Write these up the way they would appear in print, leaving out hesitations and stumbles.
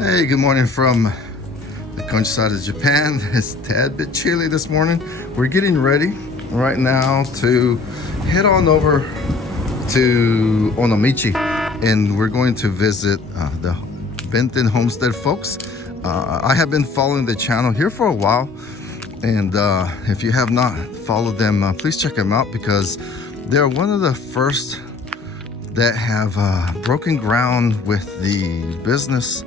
Hey, good morning from the countryside of Japan. It's a tad bit chilly this morning. We're getting ready right now to head on over to Ōmishima, and we're going to visit the Benton homestead folks. I have been following the channel here for a while, and if you have not followed them, please check them out because they're one of the first that have broken ground with the business.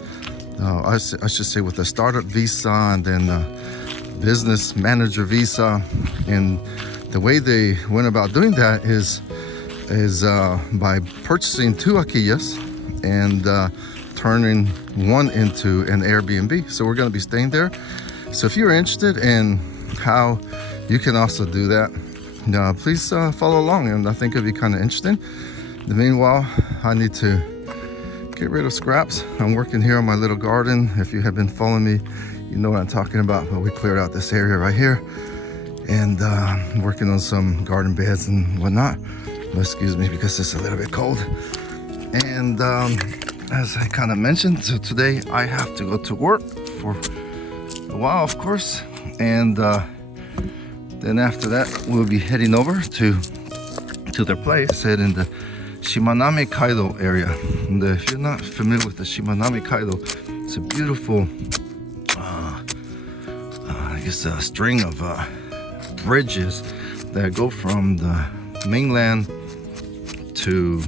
I should say with the startup visa and then business manager visa, and the way they went about doing that is by purchasing 2 Akiyas and turning one into an Airbnb. So we're going to be staying there. So if you're interested in how you can also do that, please follow along, and I think it'll be kind of interesting. Meanwhile, I need to get rid of scraps. I'm working here on my little garden. If you have been following me, you know what I'm talking about. But we cleared out this area right here, and working on some garden beds and whatnot. But excuse me because it's a little bit cold. And as I kind of mentioned, so today I have to go to work for a while, of course, and then after that we'll be heading over to their place in the Shimanami Kaido area. And if you're not familiar with the Shimanami Kaido, it's a beautiful, I guess a string of bridges that go from the mainland to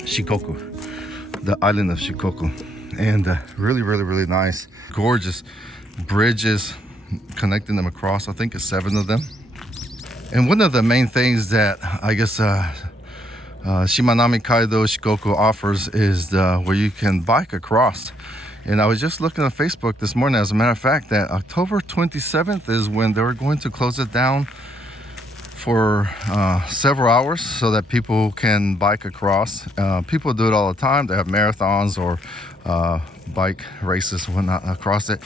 Shikoku, the island of Shikoku. And really nice, gorgeous bridges connecting them across. I think it's 7 of them. And one of the main things that I guess Shimanami Kaido Shikoku offers is where you can bike across. And I was just looking at Facebook this morning, as a matter of fact, that October 27th is when they're going to close it down for several hours so that people can bike across. People do it all the time. They have marathons or bike races and whatnot across it.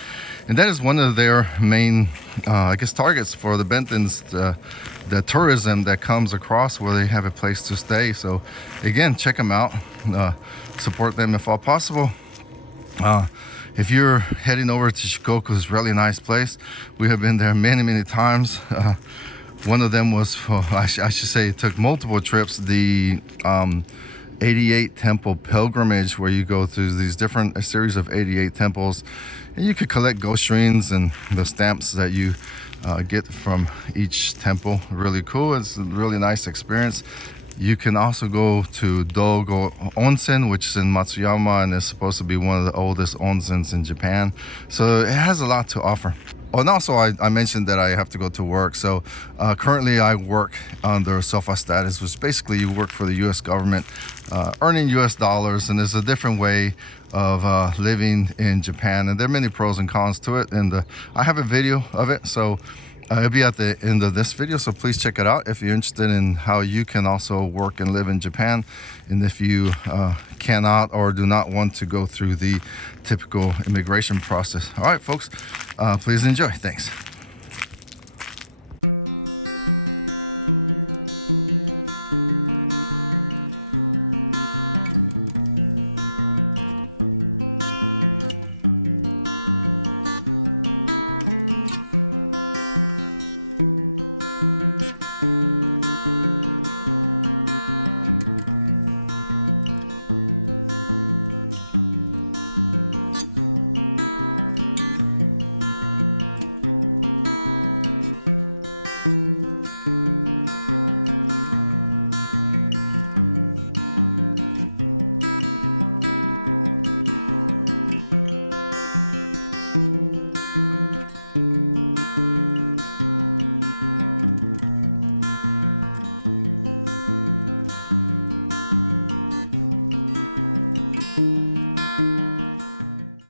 And that is one of their main, I guess, targets for the Bentons, the tourism that comes across where they have a place to stay. So again, check them out, support them if all possible. If you're heading over to Shikoku, it's a really nice place. We have been there many times. One of them was, I should say, it took multiple trips, the 88 temple pilgrimage, where you go through these a series of 88 temples, and you could collect ghost rings and the stamps that you get from each temple. Really cool. It's a really nice experience. You can also go to Dogo Onsen, which is in Matsuyama, and is supposed to be one of the oldest onsens in Japan. So it has a lot to offer. Oh, and also I mentioned that I have to go to work. So currently I work under SOFA status, which basically you work for the U.S. government, earning U.S. dollars, and there's a different way of living in Japan, and there are many pros and cons to it, and I have a video of it, so it'll be at the end of this video, so please check it out if you're interested in how you can also work and live in Japan, and if you cannot or do not want to go through the typical immigration process. All right, folks, please enjoy. Thanks.